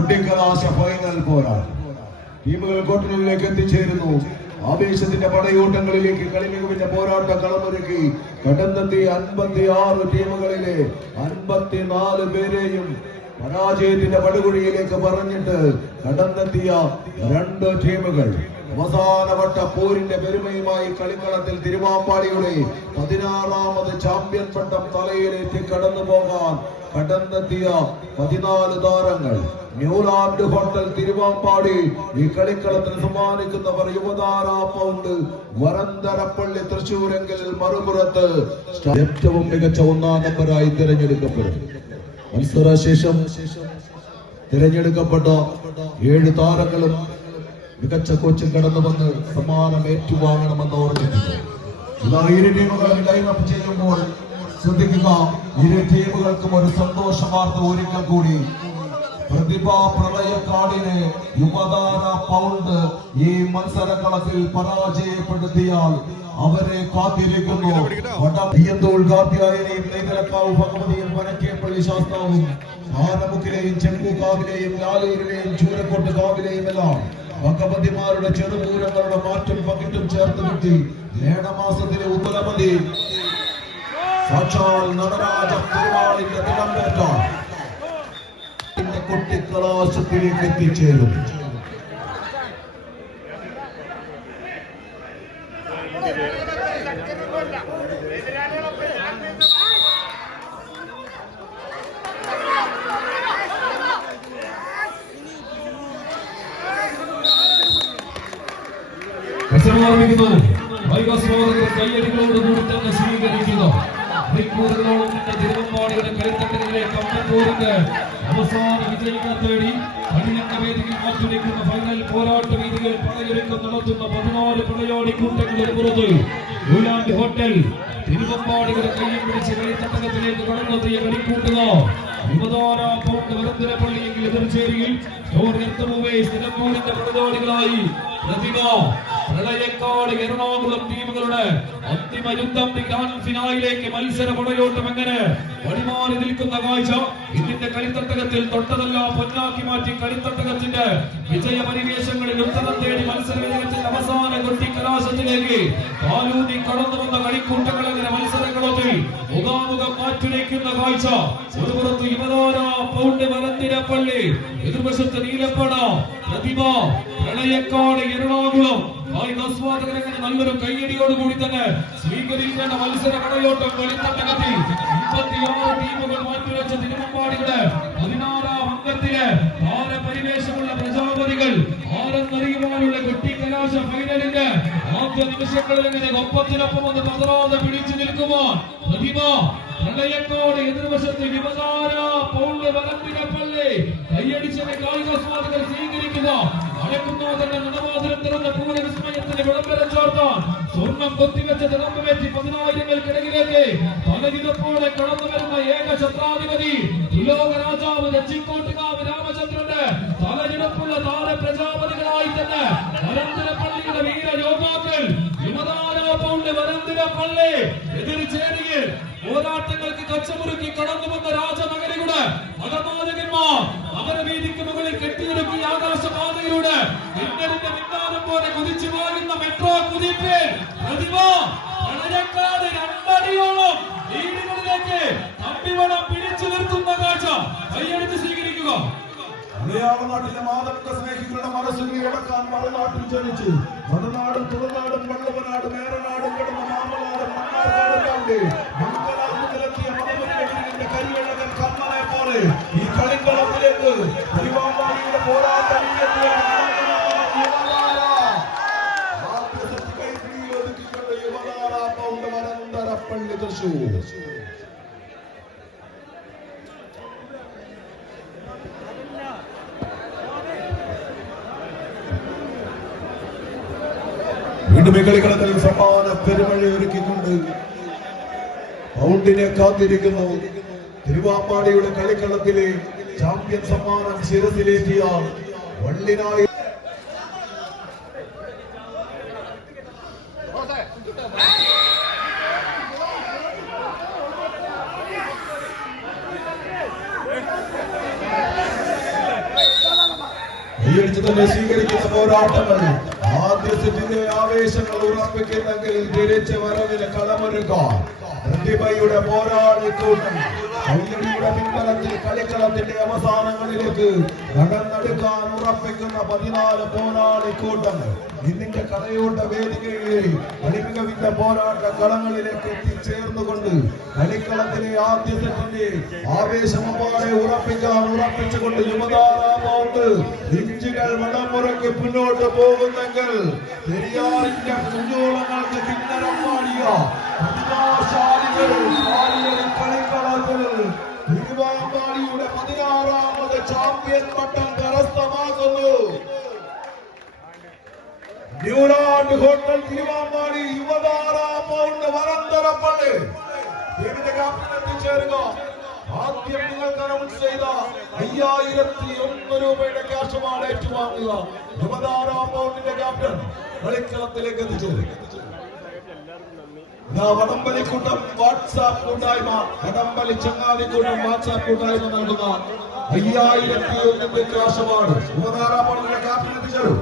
കുട്ടിക്കലാശ final പോരാട്ടം ടീമുകൾ കോട്ടിനുള്ളിലേക്ക് എത്തിച്ചേരുന്നു. ആവേശത്തിന്റെ പടയോട്ടങ്ങളിലേക്ക് കളിമികവിന്റെ പോരാട്ട കളമൊരുക്കി കടന്നെത്തി അൻപത്തി ആറ് ടീമുകളിലെ അൻപത്തിനാല് പേരെയും പരാജയത്തിന്റെ പടുകുഴിയിലേക്ക് പറഞ്ഞിട്ട് കടന്നെത്തിയ രണ്ട് ടീമുകൾ. അവസാനവട്ട പോരിന്റെ പെരുമയുമായി കളിക്കളത്തിൽ തിരുവാമ്പാടിയുടെ പതിനാറാമത് ചാമ്പ്യൻ പട്ടം തലയിലേറ്റ് കടന്നു പോകാൻ കടന്നെത്തിയ പതിനാല് താരങ്ങൾ. Newland hotel Thiruvambadi. ഈ കളിക്കളത്തിന് സമ്മാനിക്കുന്നവർ യുവതാരാ പൗണ്ട് വരന്തരപ്പള്ളി തൃശൂരെങ്കിൽ മറുപുറത്ത്. ഏറ്റവും മികച്ച ഒന്നാം നമ്പറായി തിരഞ്ഞെടുക്കപ്പെടും. മത്സരശേഷം തിരഞ്ഞെടുക്കപ്പെട്ട ഏഴ് താരങ്ങളും മികച്ച കോച്ചിൽ കടന്നു വന്ന് സമ്മാനം ഏറ്റുവാങ്ങണമെന്ന് ഓർമ്മിപ്പിക്കുന്നു ചെയ്യുമ്പോൾ ശ്രദ്ധിക്കുക ഇരു ടീമുകൾക്കും ഒരു സന്തോഷ വാർത്ത ഒരിക്കൽ കൂടി. പ്രതിഭാ പ്രളയക്കാടിനെ യുവതാര പൗണ്ട് ഈ മത്സരക്കളത്തിൽ പരാജയപ്പെടുത്തിയാൽ അവരെ കാത്തിരിക്കുന്നു. വടപിയന്തോൾ കാർത്തിയായനെയും നെയ്തലക്കാവ് ഭഗവതിയും വനക്കേപ്പള്ളി ശാസ്താവും ആനമുക്കിലെയും ചെമ്പൂക്കാവിലെയും ലാലൂരിലെയും ചൂരക്കോട്ട് കാവിലെയും എല്ലാം ഭഗവതിമാരുടെ ചെറുപൂരങ്ങളുടെ മാറ്റും പകിട്ടും ചേർത്ത് കിട്ടി മേടമാസത്തിലെ ഉപലമതി സാക്ഷാൽ നടരാജ തിരുവാളിന്റെ തിടമ്പേറ്റ കുട്ടിക്കലാശത്തിലേക്ക് എത്തിച്ചേരും മത്സരം ആരംഭിക്കുന്നു വൈകാസ്വാദകർ കയ്യടികളോട് കൂടി തന്നെ സ്വീകരിക്കുന്നു. മണിക്കൂറുകളോളം നിന്ന തിരുവമ്പാടിയുടെ കളിത്തട്ടകളിലെ കമ്പൂരിന്റെ അവസാന വിജയിക്കാൻ തേടി പതിനെട്ട് വേദിയിൽ മാറ്റിവെക്കുന്ന ഫൈനൽ പോരാട്ട വേദികൾ പടയൊരുക്കം നടത്തുന്ന പതിനാല് പടയാളി കൂട്ടങ്ങളുടെ പുറത്ത്. ഹോട്ടൽ തിരുവമ്പാടിയുടെ കയ്യിൽ പിടിച്ച് കളിത്തട്ടകത്തിലേക്ക് കടന്നെത്തിയ കളിക്കൂട്ടുക യുവതാര പൗണ്ട് വരന്തരപ്പള്ളിയെങ്കിൽ എതിർചേരിയിൽ നിലമ്പൂരിന്റെ പടയാളികളായി പ്രതിഭ പ്രളയക്കാട് എറണാകുളം ടീമുകളുടെ അന്തിമ യുദ്ധം ഗ്രാൻഡ് ഫിനാലിലേക്ക് മത്സര പടയോട്ടം എങ്ങനെ വഴിമാറി നിൽക്കുന്ന കാഴ്ച ഇതിന്റെ കളിത്തട്ടകത്തിൽ തൊട്ടതെല്ലാം പൊന്നാക്കി മാറ്റി കളിത്തട്ടകത്തിന്റെ വിജയ പരിവേശങ്ങളിൽ തേടി മത്സര വിജയത്തിന്റെ കലാശത്തിലേക്ക് കാലൂതി കടന്നു വന്ന കളിക്കൂട്ടങ്ങൾ എങ്ങനെ മത്സരങ്ങളൊന്നിൽ മുഖാമുഖം മാറ്റിവെക്കുന്ന കാഴ്ച. ഒരു പുറത്ത് യുവതാര പൗണ്ട് വലത്തിരപ്പള്ളി എതിർവശത്ത് നീലപ്പട പ്രതിഭ പ്രളയക്കാട് എറണാകുളം. നല്ലൊരു കയ്യടിയോട് കൂടി തന്നെ സ്വീകരിക്കേണ്ട മത്സര പടയോട്ടം കളിത്തട്ടകത്തിൽ മുപ്പത്തിയാറ് ടീമുകൾ മാറ്റിവെച്ച തിരുവമ്പാടിയുടെ പതിനാറാം അംഗത്തിലെ താരപരിവേശമുള്ള പ്രജാപതികൾ ആരെന്നറിയുവാനുള്ള കുട്ടിക്കലാശ ഫൈനലിന്റെ ആദ്യ നിമിഷങ്ങളിൽ ഇങ്ങനെ ഒപ്പത്തിനൊപ്പം ഒന്ന് പതറാതെ പിടിച്ചു നിൽക്കുമോ? പ്രതിമ പ്രളയത്തോട് എതിർവശത്ത് യുവതാര പൗണ്ട് വലത്തിരപ്പള്ളി കയ്യടിച്ചവെ സ്വീകരിക്കുന്നു. അടക്കുന്നു തന്നെ നടവാതിരം തുറന്ന പൂരവിസ്മയത്തിന് വിളംബരം ചേർത്താൻ സ്വർണം കൊത്തിവെച്ച തിളമ്പുവേറ്റി പതിനായിരങ്ങൾക്കിടയിലേക്ക് പലവിധപ്പോടെ കടന്നു വരുന്ന ഏക ശത്രാധിപതി തുലോക രാജാവ് രച്ചിക്കോട്ടുകാവ് രാമചന്ദ്രന്റെ തലഞ്ഞെടുപ്പുള്ള താര പ്രജാപതികളായി തന്നെ വരന്തരപ്പള്ളിയുടെ വരന്തരപ്പള്ളി എതിർ ചേരിയിൽ പോരാട്ടങ്ങൾക്ക് കച്ചമുറുക്കി കടന്നു വന്ന രാജനഗരിയുടെ മതനായകന്മാർ അമരവീതിക്ക് മുകളിൽ കെട്ടിയൊരുക്കി ആകാശപാതയിലൂടെ ഇന്നലിന്റെ മിന്നാരം പോലെ കുതിച്ചു പോകുന്ന മെട്രോ കുതിപ്പിൽ പ്രതിമ പ്രളയക്കാട് രണ്ടടിയോളം വീടുകളിലേക്ക് തമ്പിവടം പിടിച്ചു നിർത്തുന്ന കാഴ്ച കൈയെടുത്ത് സ്വീകരിക്കുക. മലയാള നാട്ടിലെ മാതൃക സ്നേഹികളുടെ മനസ്സിൽ കിടക്കാൻ മറുനാട്ടിൽ ജനിച്ചു മറുനാടും തുറനാടും വള്ളവനാടും ഏറനാടും കിടന്ന മാമനാടും പോലെ ഈ പോരാട്ടം ഈ കളിക്കളത്തിൽ സമാന പെരുമഴ ഒരുക്കിക്കൊണ്ട് പൗണ്ടിനെ കാത്തിരിക്കുന്നു. തിരുവാമ്പാടിയുടെ കളിക്കളത്തിലെ ചാമ്പ്യൻ സമ്മാനം ശിരസിലേറ്റിയ വള്ളിനായി കൈയടിച്ച് തന്നെ സ്വീകരിക്കുന്ന പോരാട്ടങ്ങൾ സെറ്റിലെ ആവേശങ്ങൾ ഉറപ്പിക്കുന്നെങ്കിൽ തിരിച്ചു വരവിന് കളമൊരുക്കാം പ്രതിഭയുടെ കളിക്കളത്തിന്റെ അവസാനങ്ങളിലേക്ക് ഉറപ്പിക്കുന്ന പതിനാല് പോരാളിക്കൂട്ടങ്ങൾ. ഇന്നിന്റെ കലയോട്ട വേദികയിലെ കളിമികവിന്റെ പോരാട്ട കളങ്ങളിലേക്ക് എത്തിച്ചേർന്നുകൊണ്ട് കളിക്കളത്തിലെ ആദ്യ സെറ്റിന്റെ ആവേശമപ്പാടെ ഉറപ്പിക്കാൻ ഉറപ്പിച്ചുകൊണ്ട് യുവതാരാമോട്ട് ഇഞ്ചുകൾ വടമുറയ്ക്ക് മുന്നോട്ട് പോകുന്നെങ്കിൽ പെരിയാറിന്റെ കുഞ്ഞോളങ്ങൾക്ക് കിന്നരം പാടിയ കളിക്കളത്തിൽ തിരുവാമ്പാടിയുടെ പതിനാറാമത് ചാമ്പ്യൻ പട്ടം കരസ്ഥമാക്കുന്നു. Newland hotel Thiruvambadi Yuvathara pound Varandarappilly captain എത്തിച്ചേരുക ആദ്യം നിങ്ങൾ അനൗൺസ് ചെയ്ത അയ്യായിരത്തി ഒന്ന് രൂപയുടെ ക്യാഷുമാണ് ഏറ്റുവാങ്ങുക. യുവതാര പൗണ്ടിന്റെ ക്യാപ്റ്റൻ കളിക്കളത്തിലേക്ക് എത്തിച്ചേരും ഇതാ വടംവലിക്കൂട്ടം വാട്സാപ്പ് കൂട്ടായ്മ വടംവലി ചങ്ങാതിക്കൂട്ടം വാട്സാപ്പ് കൂട്ടായ്മ നൽകുന്ന അയ്യായിരത്തി ഒന്നിന്റെ ക്യാഷമാണ്. യുവതാര പൗണ്ടിന്റെ ക്യാപ്റ്റൻ എത്തിച്ചേരും.